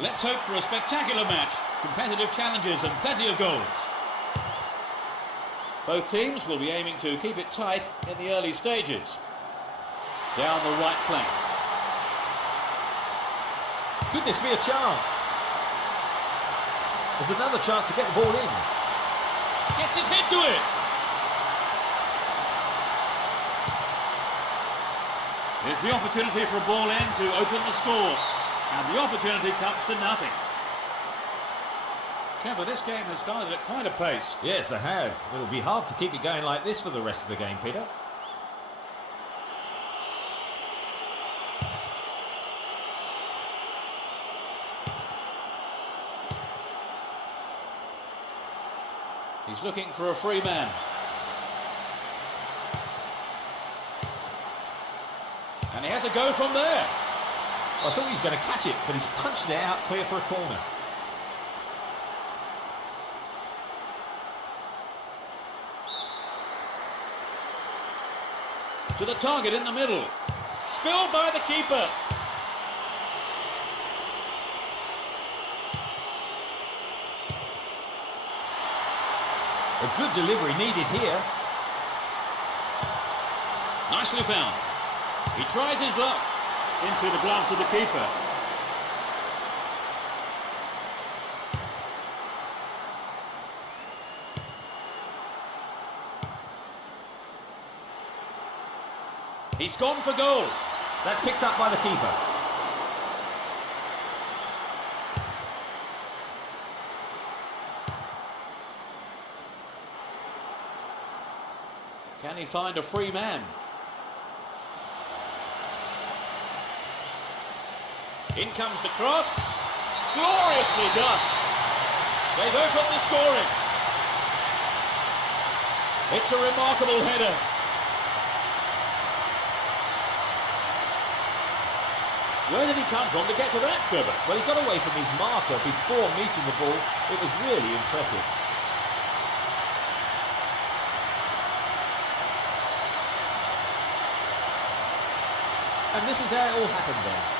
Let's hope for a spectacular match, competitive challenges and plenty of goals. Both teams will be aiming to keep it tight in the early stages. Down the right flank. Could this be a chance? There's another chance to get the ball in. Gets his head to it. There's the opportunity for a ball in to open the score. And the opportunity comes to nothing. Trevor, this game has started at quite a pace. Yes, they have. It'll be hard to keep it going like this for the rest of the game, Peter. He's looking for a free man. And he has a go from there. I thought he was going to catch it, but he's punched it out clear for a corner. To the target in the middle. Spilled by the keeper. A good delivery needed here. Nicely found. He tries his luck into the gloves of the keeper. He's gone for goal. That's picked up by the keeper. Can he find a free man? In comes the cross. Gloriously done. They've opened the scoring. It's a remarkable header. Where did he come from to get to that, Trevor? Well, he got away from his marker before meeting the ball. It was really impressive. And this is how it all happened then.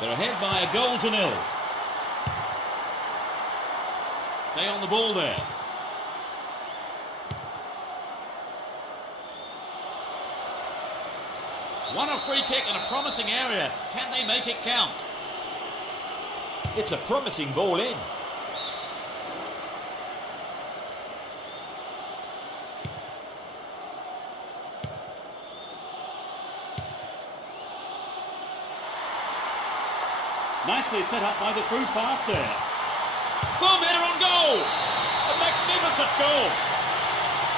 They're ahead by 1-0. Stay on the ball there. Won a free kick in a promising area. Can they make it count? It's a promising ball in. Nicely set up by the through pass there. Boom, header on goal! A magnificent goal!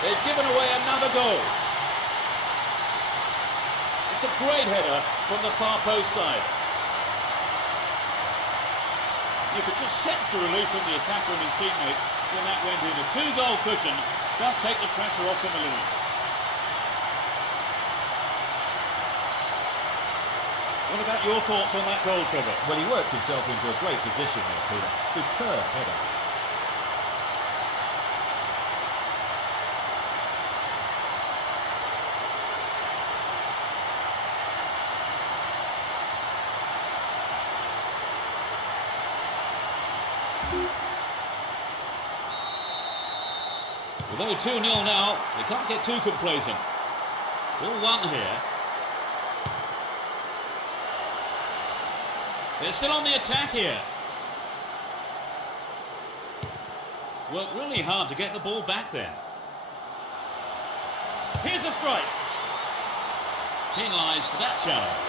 They've given away another goal. It's a great header from the far post side. You could just sense the relief from the attacker and his teammates when that went in. A 2-goal cushion does take the pressure off them a little. What about your thoughts on that goal, Trevor? Well, he worked himself into a great position there, Peter. Superb header. Although 2-0 now, they can't get too complacent. All one here. They're still on the attack here. Worked really hard to get the ball back there. Here's a strike. Penalised for that challenge.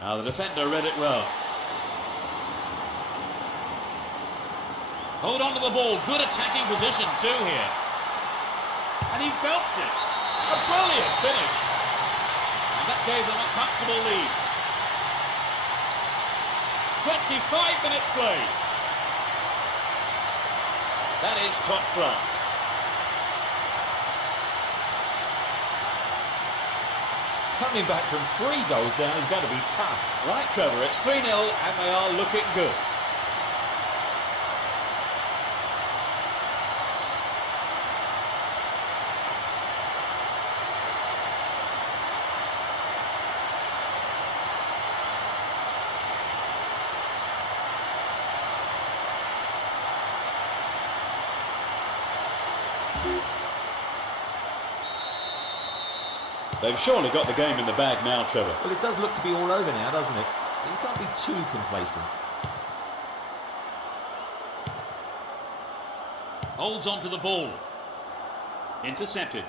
Now the defender read it well. Hold on to the ball. Good attacking position too here. And he belts it. A brilliant finish. And that gave them a comfortable lead. 25 minutes played. That is top class. Coming back from 3 goals down is going to be tough. Right, Trevor, it's 3-0 and they are looking good. They've surely got the game in the bag now, Trevor. Well, it does look to be all over now, doesn't it? You can't be too complacent. Holds on to the ball. Intercepted.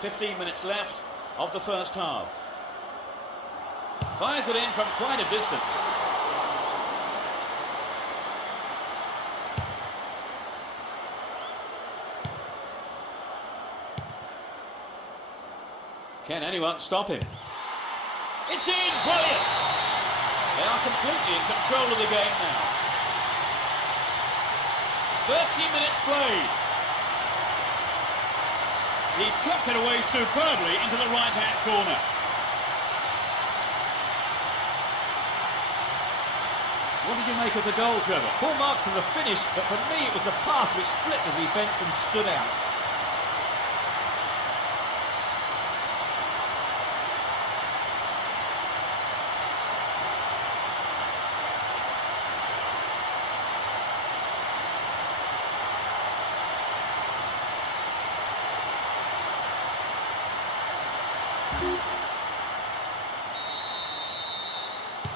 "15 minutes left of the first half. Fires it in from quite a distance. Can anyone stop him? It's in! Brilliant! They are completely in control of the game now. 30 minutes played. He tucked it away superbly into the right-hand corner. What did you make of the goal, Trevor? Full marks for the finish, but for me it was the pass which split the defence and stood out.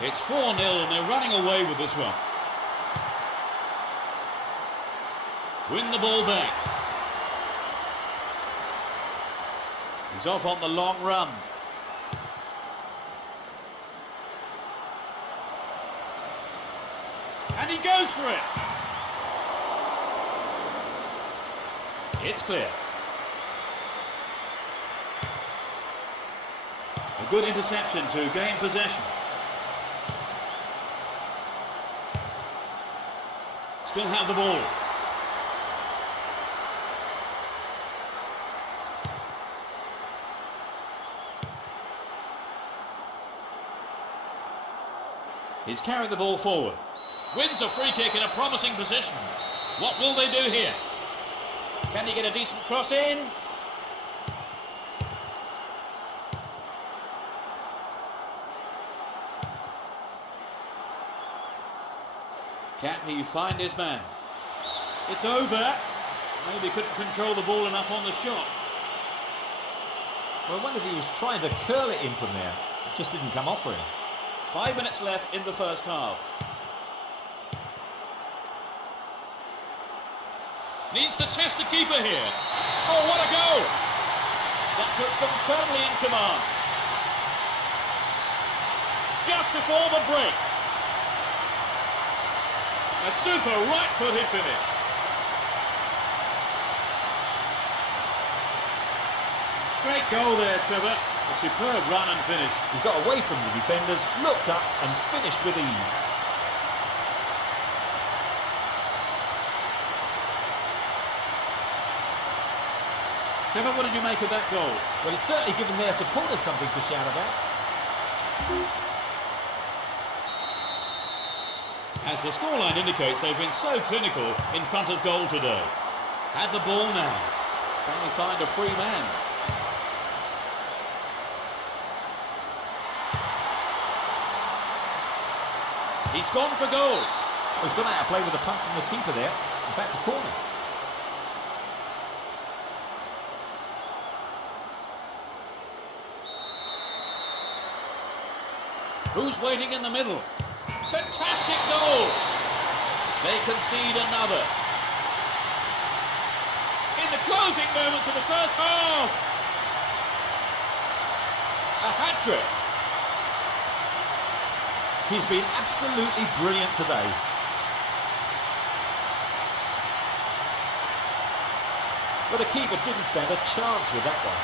It's 4-0 and they're running away with this one. Win the ball back. He's off on the long run. And he goes for it. It's clear. A good interception to gain possession. Still have the ball. He's carried the ball forward. Wins a free kick in a promising position. What will they do here? Can he get a decent cross in? Can he find his man? It's over. Maybe couldn't control the ball enough on the shot. Well, I wonder if he was trying to curl it in from there. It just didn't come off for him. 5 minutes left in the first half. Needs to test the keeper here. Oh, what a goal! That puts them firmly in command. Just before the break. A super right-footed finish. Great goal there, Trevor. A superb run and finish. He got away from the defenders, looked up and finished with ease. Trevor, what did you make of that goal? Well, it's certainly given their supporters something to shout about. As the scoreline indicates, they've been so clinical in front of goal today. Had the ball now. Can they find a free man? He's gone for goal. Well, he's gone out of play with a punch from the keeper there. In fact, the corner. Who's waiting in the middle? Fantastic goal! They concede another. In the closing moments of the first half. A hat-trick. He's been absolutely brilliant today. But the keeper didn't stand a chance with that one.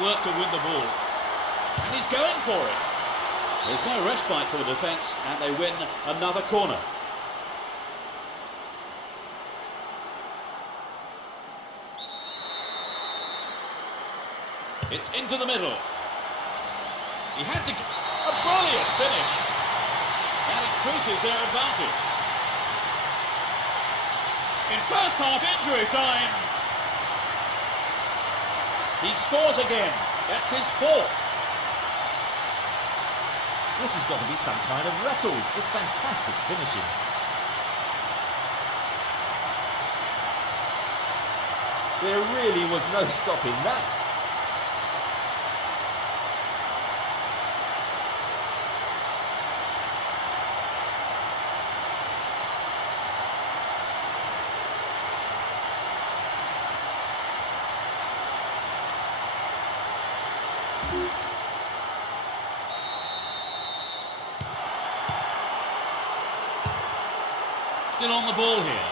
work to win the ball. And he's going for it. There's no respite for the defence, and they win another corner. It's into the middle. He had to... A brilliant finish. That increases their advantage. In first half injury time. He scores again. That's his fourth. This has got to be some kind of record. It's fantastic finishing. There really was no stopping that. Still on the ball here.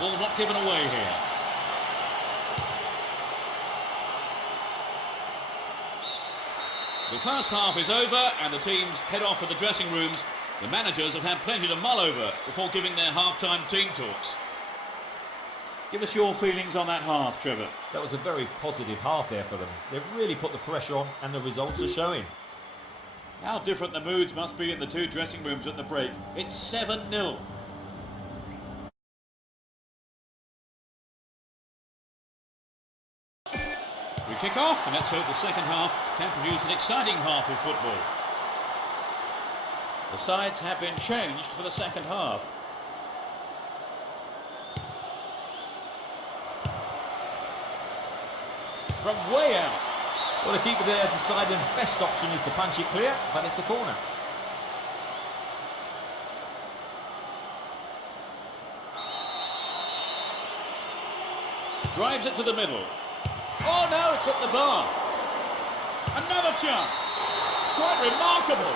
Ball not given away here. The first half is over and the teams head off to the dressing rooms. The managers have had plenty to mull over before giving their half-time team talks. Give us your feelings on that half, Trevor. That was a very positive half there for them. They've really put the pressure on and the results are showing. How different the moods must be in the two dressing rooms at the break. It's 7-0. We kick off and let's hope the second half can produce an exciting half of football. The sides have been changed for the second half. From way out. Well, the keeper there decided the best option is to punch it clear, but it's a corner. Drives it to the middle. Oh no, it's hit the bar. Another chance. Quite remarkable.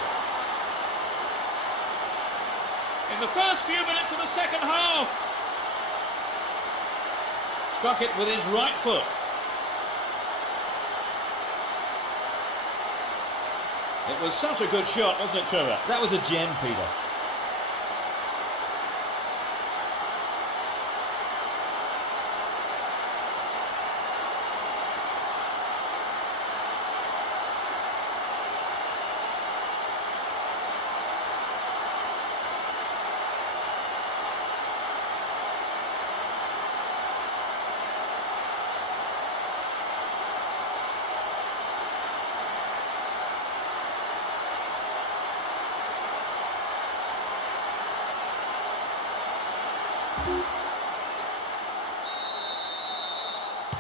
In the first few minutes of the second half. Struck it with his right foot. It was such a good shot, wasn't it, Trevor? That was a gem, Peter.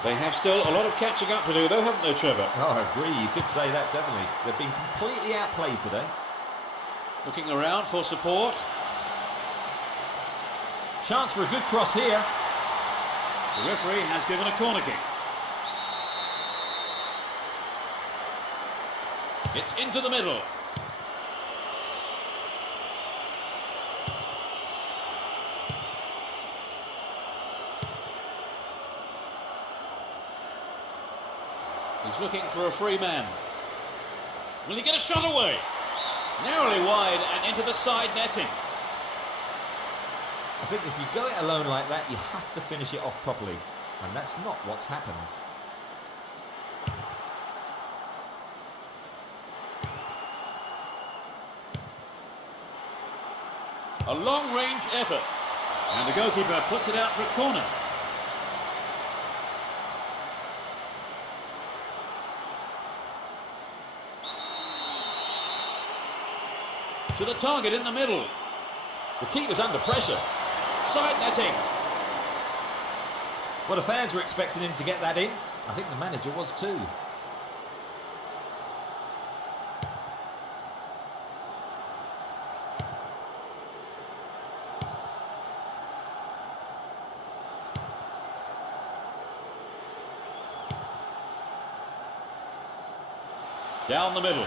They have still a lot of catching up to do, though, haven't they, Trevor? Oh, I agree. You could say that, definitely. They've been completely outplayed today. Looking around for support. Chance for a good cross here. The referee has given a corner kick. It's into the middle. He's looking for a free man. Will he get a shot away? Narrowly wide and into the side netting. I think if you go it alone like that, you have to finish it off properly. And that's not what's happened. A long-range effort. And the goalkeeper puts it out for a corner. To the target in the middle. The keeper's under pressure. Side netting. Well, the fans were expecting him to get that in. I think the manager was too. Down the middle.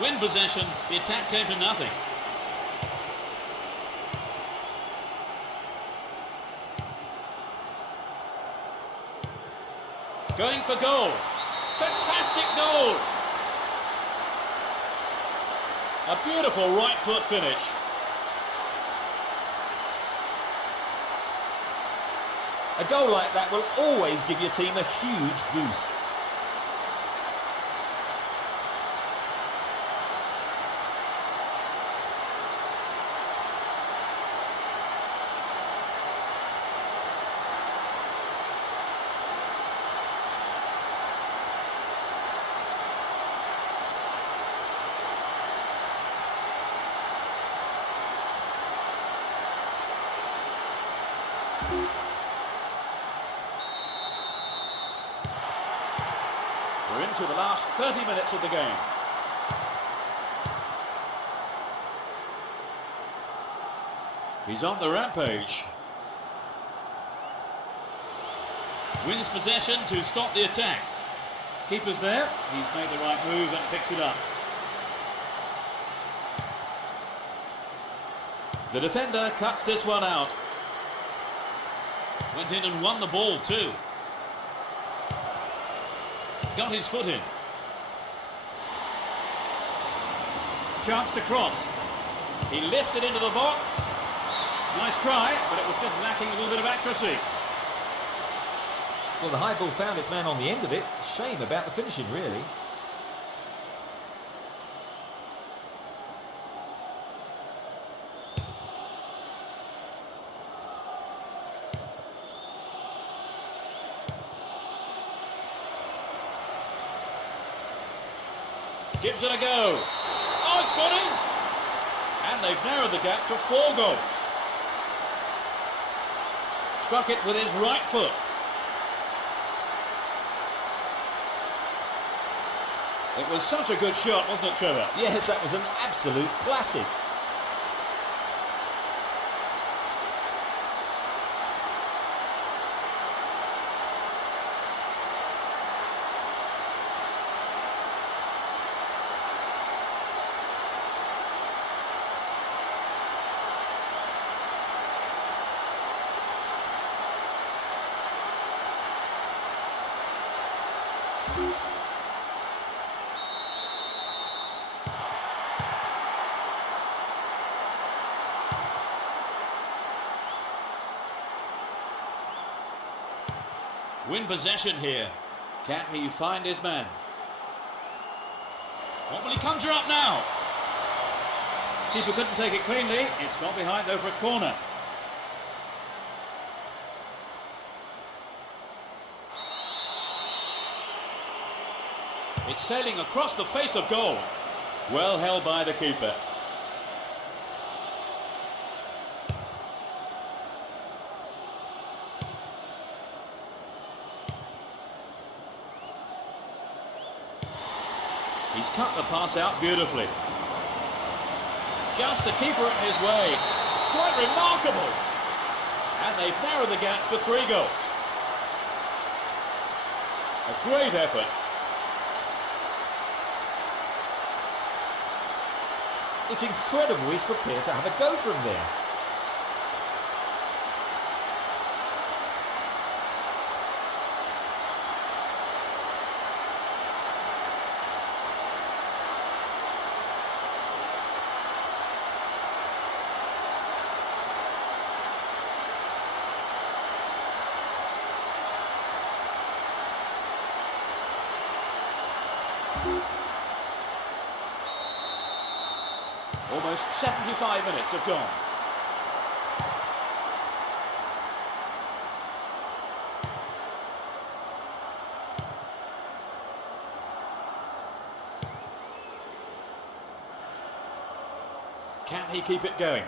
Win possession, the attack came to nothing. Going for goal. Fantastic goal. A beautiful right foot finish. A goal like that will always give your team a huge boost. We're into the last 30 minutes of the game. He's on the rampage. Wins possession to stop the attack. Keeper's there. He's made the right move and picks it up. The defender cuts this one out. Went in and won the ball too. Got his foot in. Chance to cross. He lifts it into the box. Nice try, but it was just lacking a little bit of accuracy. Well, the high ball found its man on the end of it. Shame about the finishing, really. Gives it a go. Oh, it's got in. And they've narrowed the gap to 4 goals. Struck it with his right foot. It was such a good shot, wasn't it, Trevor? Yes, that was an absolute classic. Win possession here. Can he find his man? What will he conjure up now? Keeper couldn't take it cleanly. It's gone behind though for a corner. It's sailing across the face of goal. Well held by the keeper. He's cut the pass out beautifully. Just the keeper in his way. Quite remarkable. And they've narrowed the gap to 3 goals. A great effort. It's incredible he's prepared to have a go from there. Almost 75 minutes have gone. Can he keep it going?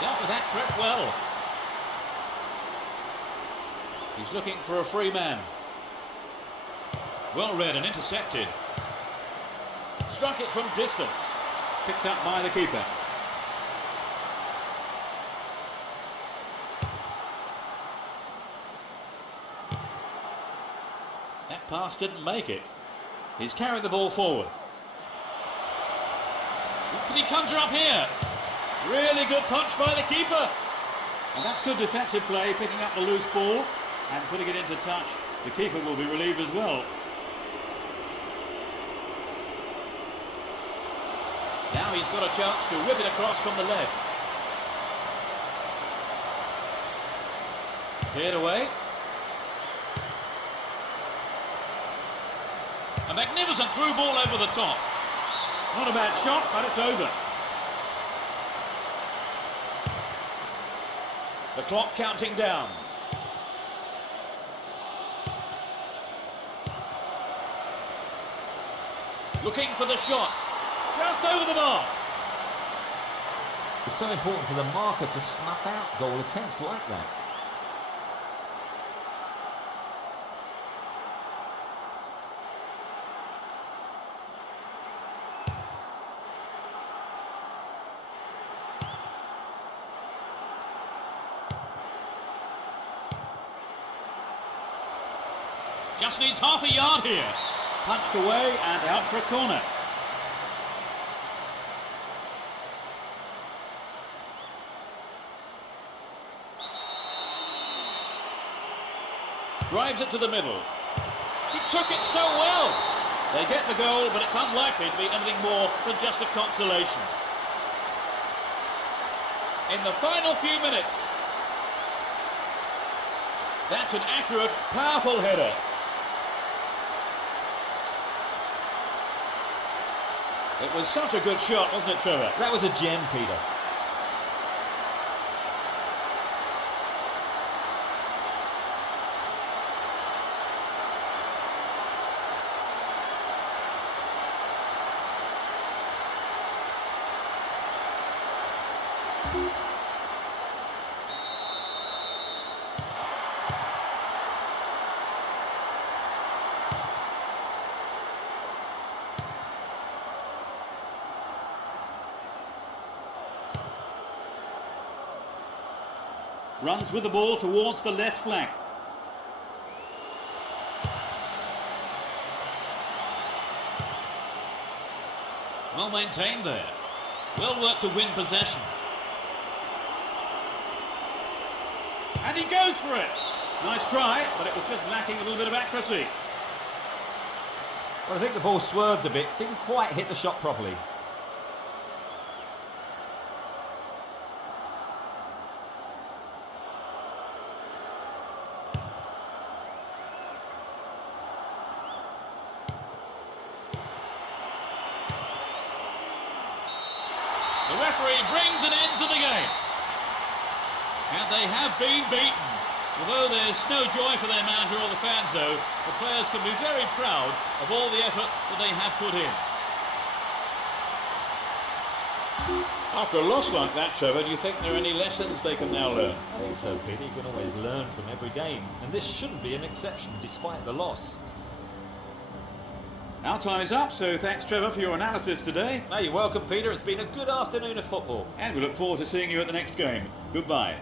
Dealt with that threat well. He's looking for a free man. Well read and intercepted. Struck it from distance. Picked up by the keeper. That Pass didn't make it. He's carried the ball forward. Can he conjure up here? Really good punch by the keeper. And that's good defensive play, picking up the loose ball and putting it into touch. The keeper will be relieved as well. Now he's got a chance to whip it across from the left. Cleared away. A magnificent through ball over the top. Not a bad shot, but it's over. The clock counting down. Looking for the shot. Just over the mark. It's so important for the marker to snuff out goal attempts like that. Just needs half a yard here. Punched away and out for a corner. Drives it to the middle. He took it so well. They get the goal, but it's unlikely to be anything more than just a consolation. In the final few minutes. That's an accurate, powerful header. It was such a good shot, wasn't it, Trevor? That was a gem, Peter. Runs with the ball towards the left flank. Well maintained there. Well worked to win possession. And he goes for it. Nice try, but it was just lacking a little bit of accuracy. Well, I think the ball swerved a bit. Didn't quite hit the shot properly. The referee brings an end to the game. And they have been beaten. Although there's no joy for their manager or the fans, though, the players can be very proud of all the effort that they have put in. After a loss like that, Trevor, do you think there are any lessons they can now learn? I think so, Peter. You can always learn from every game. And this shouldn't be an exception, despite the loss. Our time is up, so thanks, Trevor, for your analysis today. No, you're welcome, Peter. It's been a good afternoon of football. And we look forward to seeing you at the next game. Goodbye.